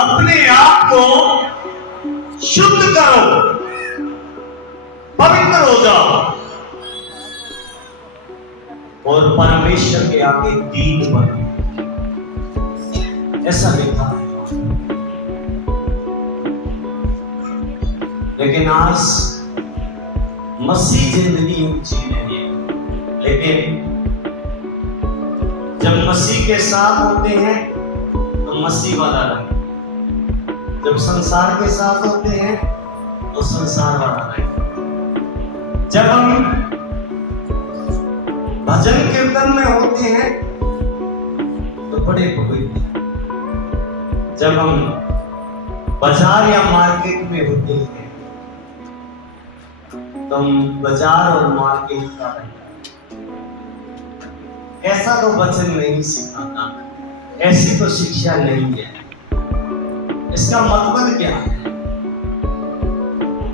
अपने आप को शुद्ध करो, पवित्र हो जाओ और परमेश्वर के आगे दीन बनो। ऐसा लिखा है। लेकिन आज मसीह जिंदगी हम जी रहे हैं, लेकिन जब मसीह के साथ होते हैं तो मसीह वाला रंग, जब संसार के साथ होते हैं तो संसार वाला रंग। जब हम भजन कीर्तन में होते हैं तो बड़े पवित्र, जब हम बाजार या मार्केट में होते हैं तो हम बाजार और मार्केट का रंग। ऐसा तो वचन नहीं सिखाता, ऐसी तो शिक्षा नहीं है। इसका मतलब क्या है?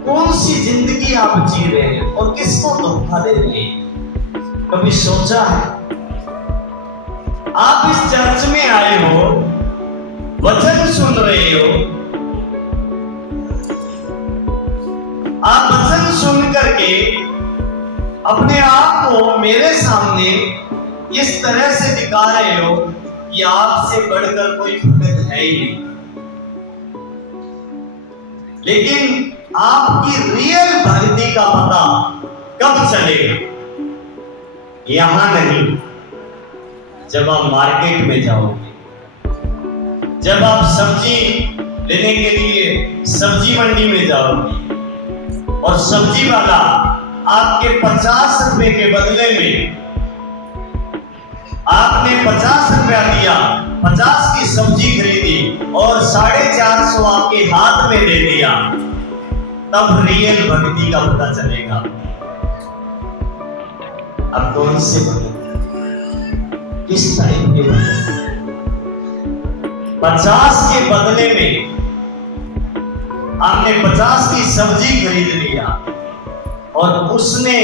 कौन सी जिंदगी आप जी रहे हैं और किसको धोखा दे रहे हैं? कभी सोचा है? आप इस चर्च में आए हो, वचन सुन रहे हो, आप वचन सुन करके अपने आप को मेरे सामने इस तरह से दिखा रहे हो कि आपसे बढ़कर कोई भगत है ही नहीं। लेकिन आपकी रियल भक्ति का पता कब चलेगा? यहां नहीं, जब आप मार्केट में जाओगे, जब आप सब्जी लेने के लिए सब्जी मंडी में जाओगे और सब्जी वाला आपके 50 रुपए के बदले में आपने 50 रुपया दिया, 50 की सब्जी खरीदी और 450 आपके हाथ में दे दिया, तब रियल भक्ति का पता चलेगा। अब कौन से भक्त, किस टाइप के भक्त? 50 के बदले में आपने 50 की सब्जी खरीद लिया और उसने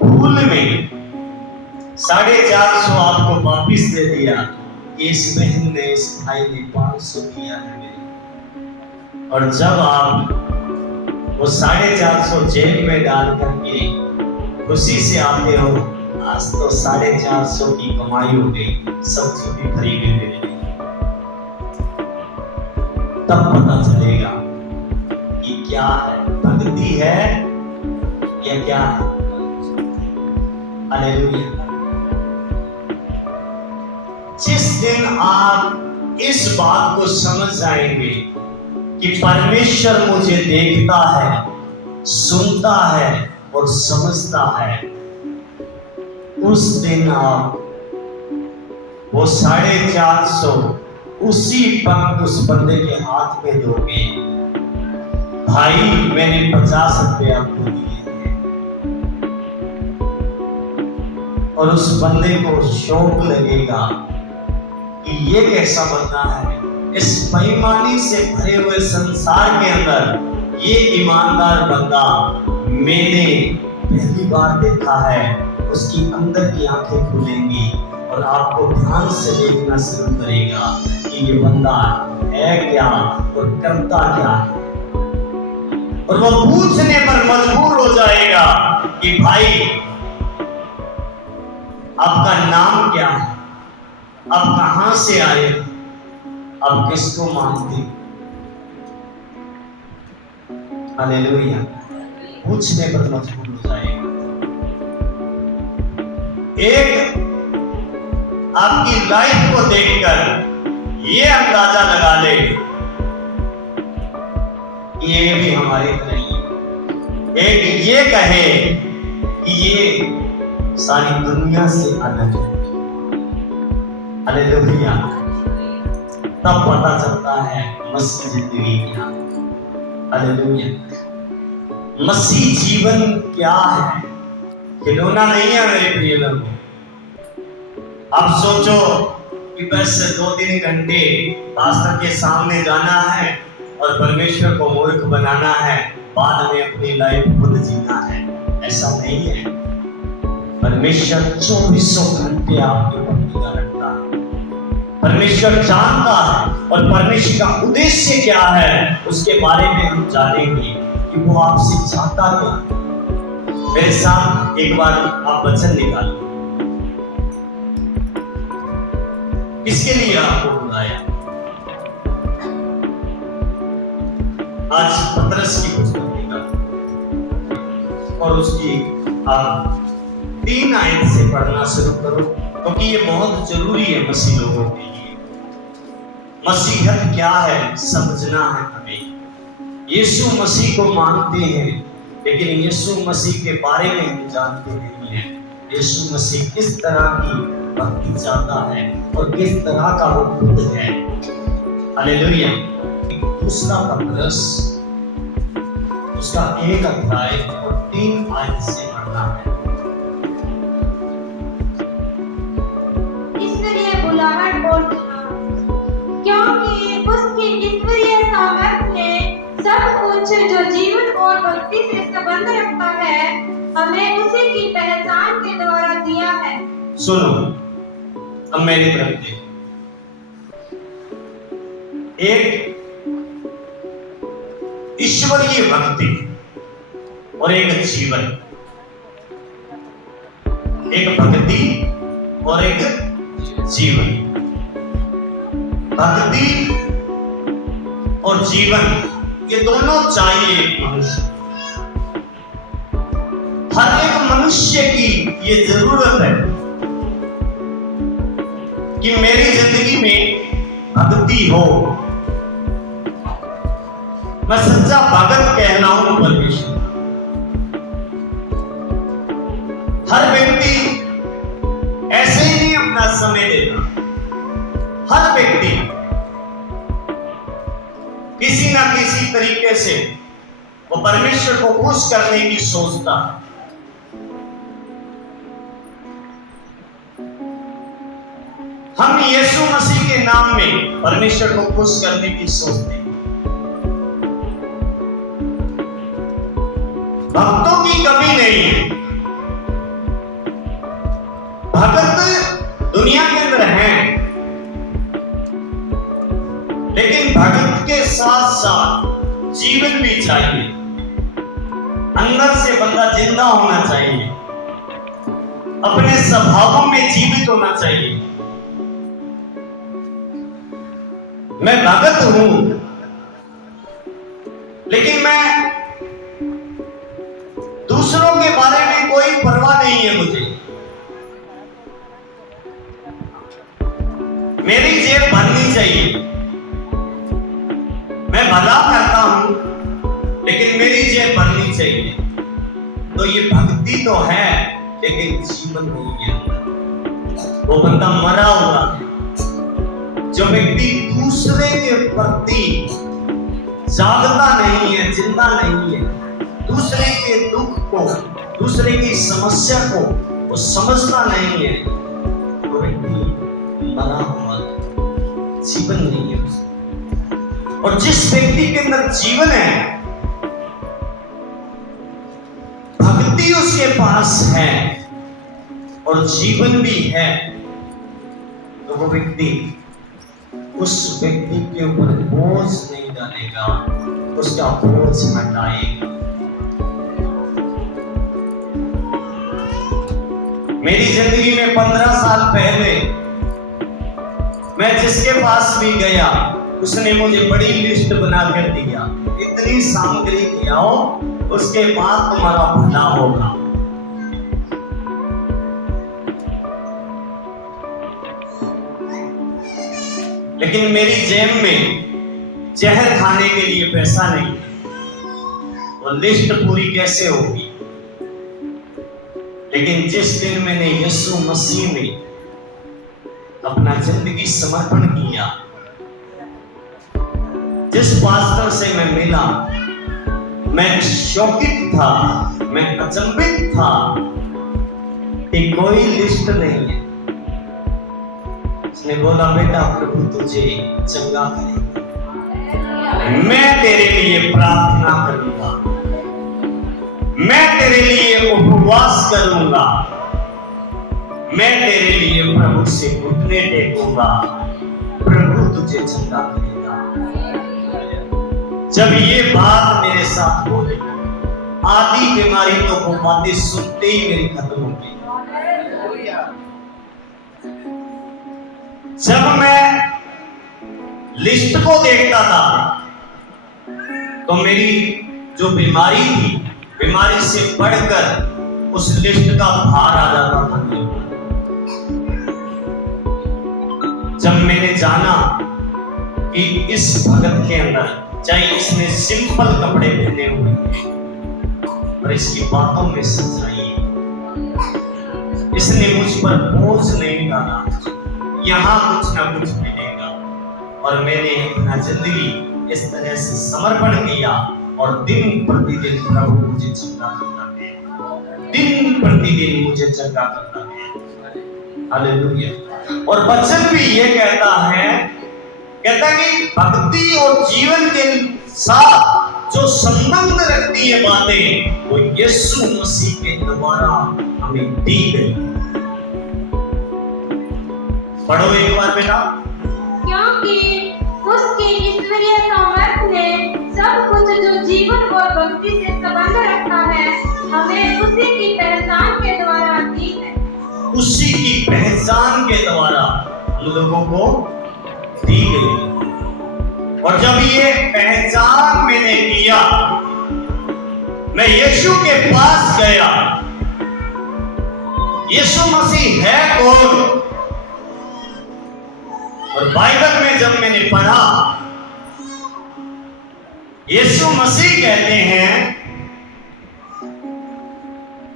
फूल में 450 आपको वापिस दे दिया। इस बहन ने, इस भाई ने 500 दिया है मेरे। और जब आप वो 450 जेब में डाल करके खुशी से आते हो, आज तो 450 की कमाई हो गई, सब्जी भी खरीदी मिल गई, तब पता चलेगा कि क्या है, भक्ति है या क्या है। हालेलुया। जिस दिन आप इस बात को समझ जाएंगे कि परमेश्वर मुझे देखता है, सुनता है और समझता है, उस दिन आप वो 450 उसी वक्त उस बंदे के हाथ में दोगे। भाई, मैंने 50 रुपए आपको दिए थे। और उस बंदे को शौक लगेगा कि ये कैसा बंदा है, इस बेईमानी से भरे हुए संसार के अंदर ये ईमानदार बंदा मैंने पहली बार देखा है। उसकी अंदर की आंखें खुलेंगी और आपको ध्यान से देखना शुरू करेगा कि ये बंदा है क्या और करता क्या है। और वो पूछने पर मजबूर हो जाएगा कि भाई, आपका नाम क्या है, आप कहां से आए, आप किसको मानते? हालेलुया। पूछने पर मजबूर हो जाएगा। एक आपकी लाइफ को देखकर ये अंदाजा लगा ले कि ये भी हमारे तरह ही है। एक ये कहे कि ये सारी दुनिया से अलग है। हालेलुया। तब पता चलता है मसीह जिंदगी क्या। हालेलुया। मसीह जीवन क्या है? खिलौना नहीं है मेरे प्रिय लोगों। अब सोचो कि बस 2-3 घंटे पास्टर के सामने जाना है और परमेश्वर को मूर्ख बनाना है, बाद में अपनी लाइफ खुद जीना है। ऐसा नहीं है। परमेश्वर 24 घंटे आपके ऊपर निगाह रखता है। परमेश्वर जानता है और परमेश्वर का उद्देश्य क्या है उसके बारे में हम जानेंगे कि वो आपसे चाहता क्या। मेरे साथ एक बार आप वचन निकालिए। किसके लिए आपको बुलाया? आज पतरस की पुस्तक निकाल और उसकी आप 3 आयत से पढ़ना शुरू करो, क्योंकि ये बहुत जरूरी है मसीह लोगों के लिए। मसीहत क्या है समझना है हमें। यीशु मसीह को मानते हैं लेकिन यीशु मसीह के बारे में हम जानते नहीं हैं। यीशु मसीह किस तरह की भक्ति चाहता है और किस तरह का वो खुद है। हालेलुया। दूसरा पतरस उसका 1 अध्याय और 3 आयत से पढ़ना है। ईश्वरीय बुलाहट बोल सुना, क्योंकि उसकी ईश्वरीय सामर्थ ने सब कुछ जो जीवन और भक्ति से संबंध रखता है हमें उसी की पहचान के द्वारा दिया है। सुनो, अब मेरी तरफ देखो। एक ईश्वरीय भक्ति और एक जीवन, एक भक्ति और एक जीवन। भक्ति और जीवन ये दोनों चाहिए एक मनुष्य। हर एक मनुष्य की ये जरूरत है कि मेरी जिंदगी में भक्ति हो, मैं सच्चा भगत कहलाऊं परमेश्वर। हर व्यक्ति ऐसे ही नहीं अपना समय देता। हर व्यक्ति किसी ना किसी तरीके से वो परमेश्वर को खुश करने की सोचता है। हम यीशु मसीह के नाम में परमेश्वर को खुश करने की सोचते हैं। भक्तों की कमी नहीं है। भक्त दुनिया के अंदर हैं, लेकिन भक्त के साथ साथ जीवन भी चाहिए। अंदर से बंदा जिंदा होना चाहिए, अपने स्वभावों में जीवित होना चाहिए। मैं भगत हूं, लेकिन मैं दूसरों के बारे में कोई परवाह नहीं है मुझे। मेरी जेब भरनी चाहिए। मैं भला करता हूं, लेकिन मेरी जेब भरनी चाहिए। तो ये भक्ति तो है, लेकिन जीवन नहीं है। वो बंदा मरा हुआ है। जो व्यक्ति दूसरे के प्रति जागता नहीं है, जिंदा नहीं है, दूसरे के दुख को, दूसरे की समस्या को वो समझता नहीं है, वो व्यक्ति मरा हुआ, जीवन नहीं है उसमें। और जिस व्यक्ति के अंदर जीवन है, भक्ति उसके पास है और जीवन भी है, तो वो व्यक्ति उस व्यक्ति के ऊपर बोझ नहीं डालेगा, उसका बोझ हटाएगा। मेरी जिंदगी में 15 साल पहले मैं जिसके पास भी गया उसने मुझे बड़ी लिस्ट बनाकर दिया, इतनी सामग्री ले आओ, उसके बाद तुम्हारा भला होगा। लेकिन मेरी जेब में जहर खाने के लिए पैसा नहीं है, वो लिस्ट पूरी कैसे होगी। लेकिन जिस दिन मैंने यीशु मसीह में अपना जिंदगी समर्पण किया, जिस पास्टर से मैं मिला, मैं शौकित था, मैं अचंभित था कि कोई लिस्ट नहीं है। उसने बोला, बेटा प्रभु तुझे चंगा करेगा, मैं तेरे लिए प्रार्थना करूंगा, मैं तेरे लिए उपवास करूंगा, मैं तेरे लिए प्रभु से घुटने टेकूंगा, मुझे चंगा करेगा। जब ये बात मेरे साथ बोले, आधी बीमारी तो वो बातें सुनते ही मेरी खत्म हो गई। जब मैं लिस्ट को देखता था तो मेरी जो बीमारी थी, बीमारी से बढ़कर उस लिस्ट का भार आ जाता था। जब मैंने जाना कि इस भगत के अंदर, चाहे इसने सिंपल कपड़े पहने हुए हैं, पर इसकी बातों में सच्चाई है, इसने मुझ पर बोझ नहीं डाला, यहाँ कुछ ना कुछ मिलेगा। और मैंने अपना जिंदगी इस तरह से समर्पण किया और दिन प्रतिदिन प्रभु मुझे चंगा करता है, दिन प्रतिदिन मुझे चंगा करता है। हालेलुया। और वचन भी ये कहता है कि भक्ति और जीवन के साथ जो संबंध रखती है बातें, वो यीशु मसीह के द्वारा हमें दी गई। पढ़ो एक बार बेटा। क्योंकि उसकी ईश्वरीय सामर्थ्य ने सब कुछ जो जीवन और भक्ति से संबंध रखता है, हमें उसी की पहचान के द्वारा दी है। उसी की पहचान के द्वारा हम लोगों को दी गई। और जब ये पहचान मैंने किया, मैं यीशु के पास गया। यीशु मसीह है कौन? और बाइबल में जब मैंने पढ़ा, यीशु मसीह कहते हैं,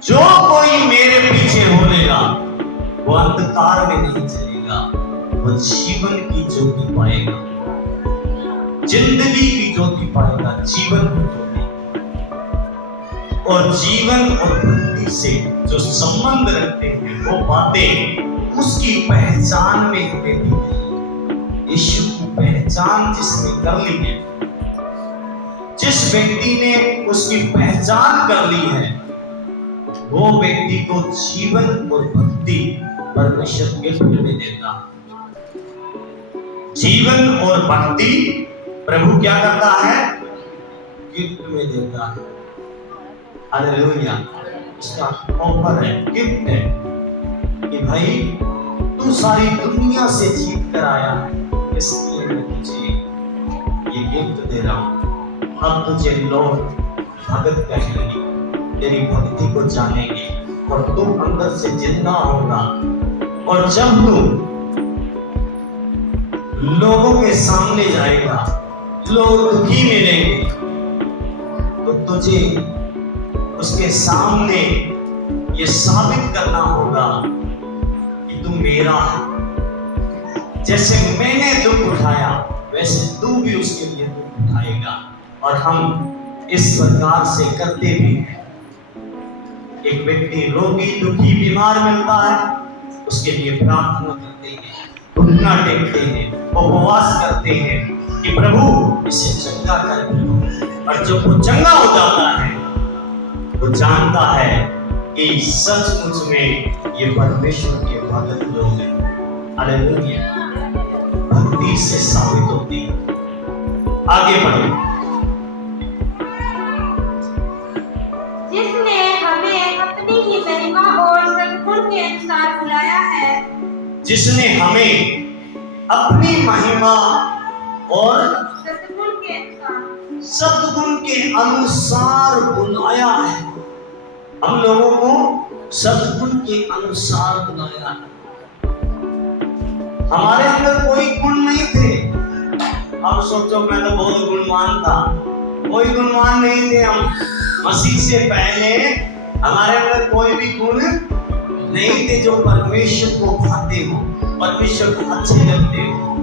जो कोई मेरे पीछे हो लेगा वो अंधकार में नहीं चलेगा, वो जीवन की ज्योति पाएगा, जिंदगी की ज्योति पाएगा, जीवन की ज्योति। और जीवन और भक्ति से जो संबंध रखते हैं वो बातें उसकी पहचान में हमें दी गई। यीशु की पहचान जिसने कर ली है, जिस व्यक्ति ने उसकी पहचान कर ली है, वो व्यक्ति को जीवन और भक्ति परमेश्वर गिफ्ट में देता। जीवन और भक्ति प्रभु क्या करता है? गिफ्ट में देता है। हालेलुया। इसका ऑफर है, गिफ्ट है कि भाई तू सारी दुनिया से जीत कर आया है, इसलिए मैं तुझे ये गिफ्ट दे रहा हूं। अब तुझे लोग भगत कहेंगे, तेरी भक्ति को जानेंगे और तू अंदर से जिंदा होगा। और जब तू लोगों के सामने जाएगा, लोग दुखी मिलेंगे, तो तुझे उसके सामने ये साबित करना होगा कि तू मेरा है। जैसे मैंने दुख उठाया, वैसे तू भी उसके लिए दुख उठाएगा। और हम इस प्रकार से करते भी हैं। एक व्यक्ति रोगी, दुखी, बीमार मिलता है, उसके लिए प्रार्थना करते हैं, घुटना टेकते हैं, उपवास करते हैं कि प्रभु इसे चंगा कर दो। और जब वो चंगा हो जाता है, वो जानता है कि सचमुच में ये परमेश्वर के भगत लोग हैं। हालेलुया। भक्ति से साबित होती है। आगे बढ़ो। जिसने हमें अपनी ही महिमा और सद्गुण के अनुसार बुलाया है, जिसने हमें अपनी महिमा और सद्गुण के अनुसार बुलाया है। हम लोगों को सद्गुण के अनुसार बुलाया है। हमारे अंदर कोई गुण नहीं थे। अब सोचो, मैं तो बहुत गुणवान था, कोई गुणवान नहीं थे हम। मसीह से पहले हमारे अंदर कोई भी गुण नहीं थे जो परमेश्वर को भाते हो, परमेश्वर को अच्छे लगते हो।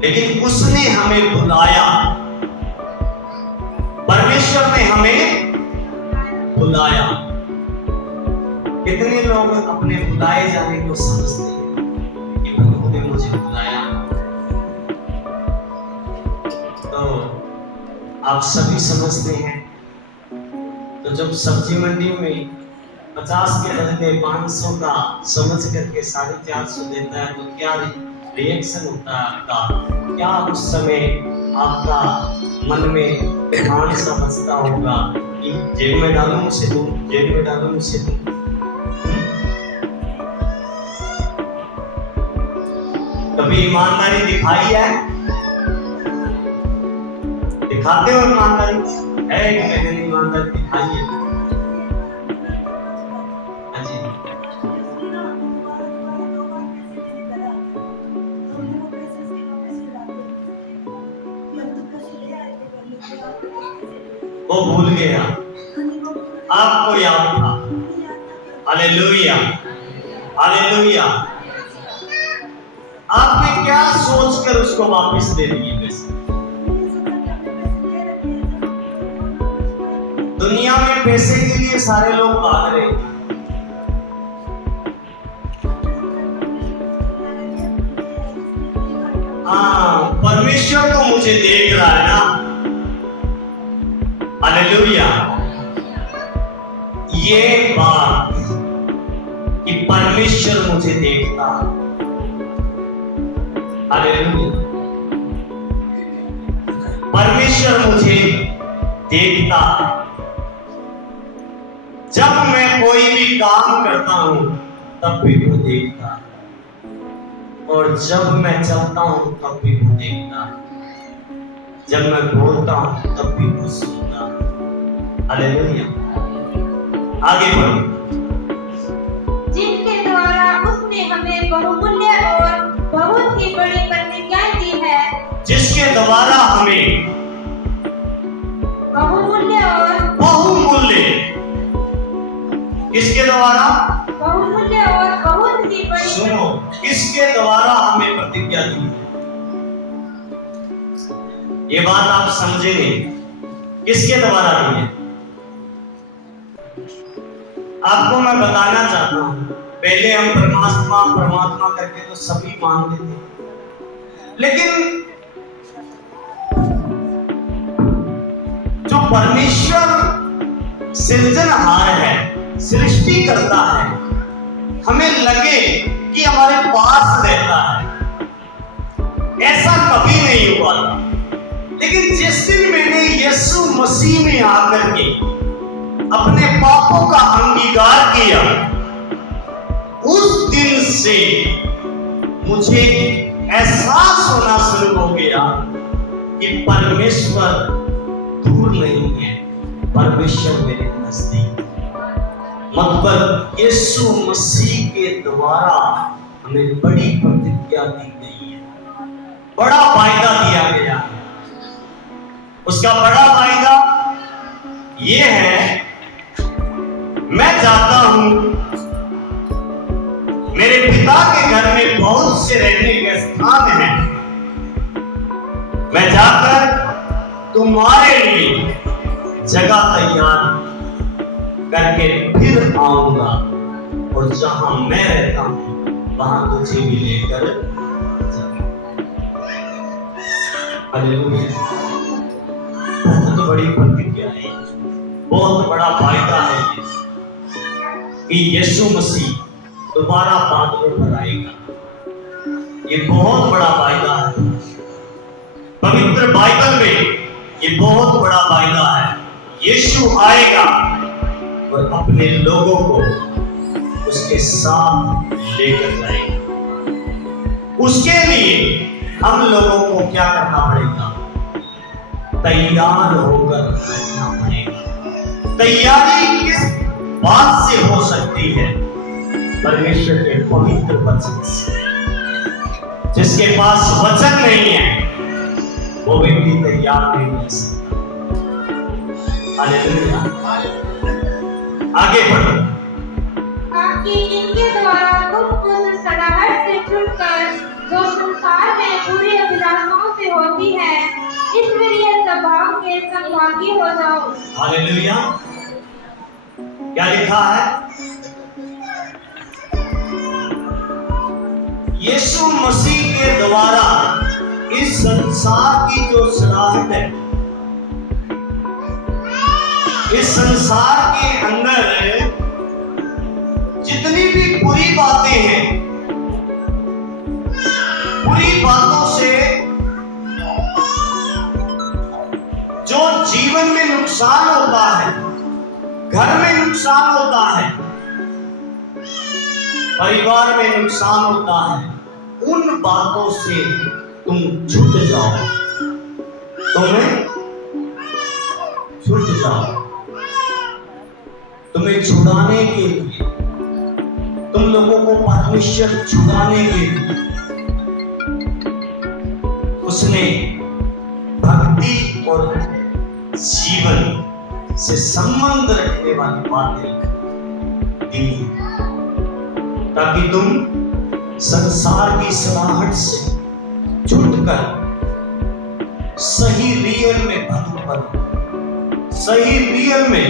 लेकिन उसने हमें बुलाया, परमेश्वर ने हमें बुलाया। कितने लोग अपने बुलाए जाने को समझते हैं कि प्रभु ने मुझे बुलाया। तो आप सभी समझते हैं। तो जब सब्जी मंडी में 50 के बदले 500 का समझ करके 450 देता है, तो क्या रिएक्शन होता है आपका? क्या उस समय आपका मन में ध्यान सा बचता होगा कि जेब में डालूं उसे दूं, जेब में डालूं उसे दूं? कभी ईमानदारी दिखाई है? दिखाते हो ईमानदारी? है कि मैंने ईमानदारी दिखाई है? हाँ जी। वो भूल गया, आपको याद था। Hallelujah, hallelujah. आपने क्या सोचकर उसको वापस दे दिए पैसे? दुनिया में पैसे के लिए सारे लोग भाग रहे हैं। हाँ, परमेश्वर तो मुझे देख रहा है ना। हालेलुया। ये बात कि परमेश्वर मुझे देखता, हालेलुया, परमेश्वर मुझे देखता। जब मैं कोई भी काम करता हूं तब भी वो देखता, और जब मैं चलता हूं तब भी वो देखता, जब मैं बोलता हूं तब भी वो सुनता। हालेलुया। आगे बढ़ो। जिनके द्वारा उसने हमें बहुमूल्य और बहुत ही बड़ी प्रतिज्ञाएं दी है, जिसके द्वारा हमें बहुमूल्य और किसके द्वारा? बहुमूल्य और बहुत ही बड़ी। सुनो, किसके द्वारा हमें प्रतिज्ञा दी? ये बात आप समझेंगे, किसके द्वारा दी है? आपको मैं बताना चाहता हूं, पहले हम परमात्मा परमात्मा करके तो सभी मानते थे, लेकिन जो परमेश्वर सृजनहार है, सृष्टि करता है, हमें लगे कि हमारे पास रहता है, ऐसा कभी नहीं हुआ था। लेकिन जिस दिन मैंने यीशु मसीह में आकर के अपने पापों का अंगीकार किया, उस दिन से मुझे एहसास होना शुरू हो गया कि परमेश्वर दूर नहीं है, परमेश्वर मेरे नजदीक। मतलब यीशु मसीह के द्वारा हमें बड़ी प्रतिज्ञा दी गई है, बड़ा वायदा दिया गया है। उसका बड़ा वायदा ये है, मैं चाहता हूं, मेरे पिता के घर में बहुत से रहने के स्थान हैं, मैं जाकर तुम्हारे लिए जगह तैयार करके फिर आऊंगा, और जहां मैं रहता हूं वहां तुझे भी लेकर जाऊंगा। हालेलुया। बहुत बड़ी प्रतिज्ञा है, बहुत बड़ा वायदा है ये कि यीशु मसीह दोबारा बादलों पर आएगा। ये बहुत बड़ा वायदा है, पवित्र बाइबल में ये बहुत बड़ा वायदा है। यीशु आएगा और अपने लोगों को उसके साथ लेकर जाएगा। उसके लिए हम लोगों को क्या करना पड़ेगा? तैयार होकर रहना पड़ेगा। तैयारी किस बात से हो सकती है? परमेश्वर के पवित्र वचन से। जिसके पास वचन नहीं है वो व्यक्ति तैयार नहीं हो सकता। हालेलुया। आगे बढ़ो। ताकि इनके द्वारा तुम उस सड़ाहट से छूटकर जो संसार में बुरी अभिलाषाओं से होती है, ईश्वरीय स्वभाव के संभागी हो जाओ। हालेलुया। क्या लिखा है? यीशु मसीह के द्वारा इस संसार की जो सड़ाहट है, इस संसार के अंदर जितनी भी बुरी बातें हैं, जीवन में नुकसान होता है, घर में नुकसान होता है, परिवार में नुकसान होता है, उन बातों से तुम छूट जाओ, तुम्हें छूट जाओ। तुम्हें छुड़ाने के लिए, तुम लोगों को परमेश्वर छुड़ाने के लिए उसने भक्ति और जीवन से संबंध रखने वाली बातें दी, ताकि तुम संसार की सलाहट से छूटकर सही रियल में भक्त बनो, सही रियल में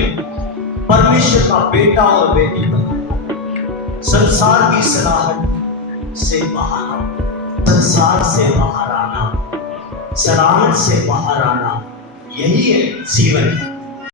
परमेश्वर का बेटा और बेटी बनो। संसार की सलाहट से बाहर आओ, संसार से बाहर आना, सलाहट से बाहर आना, यही है जीवन।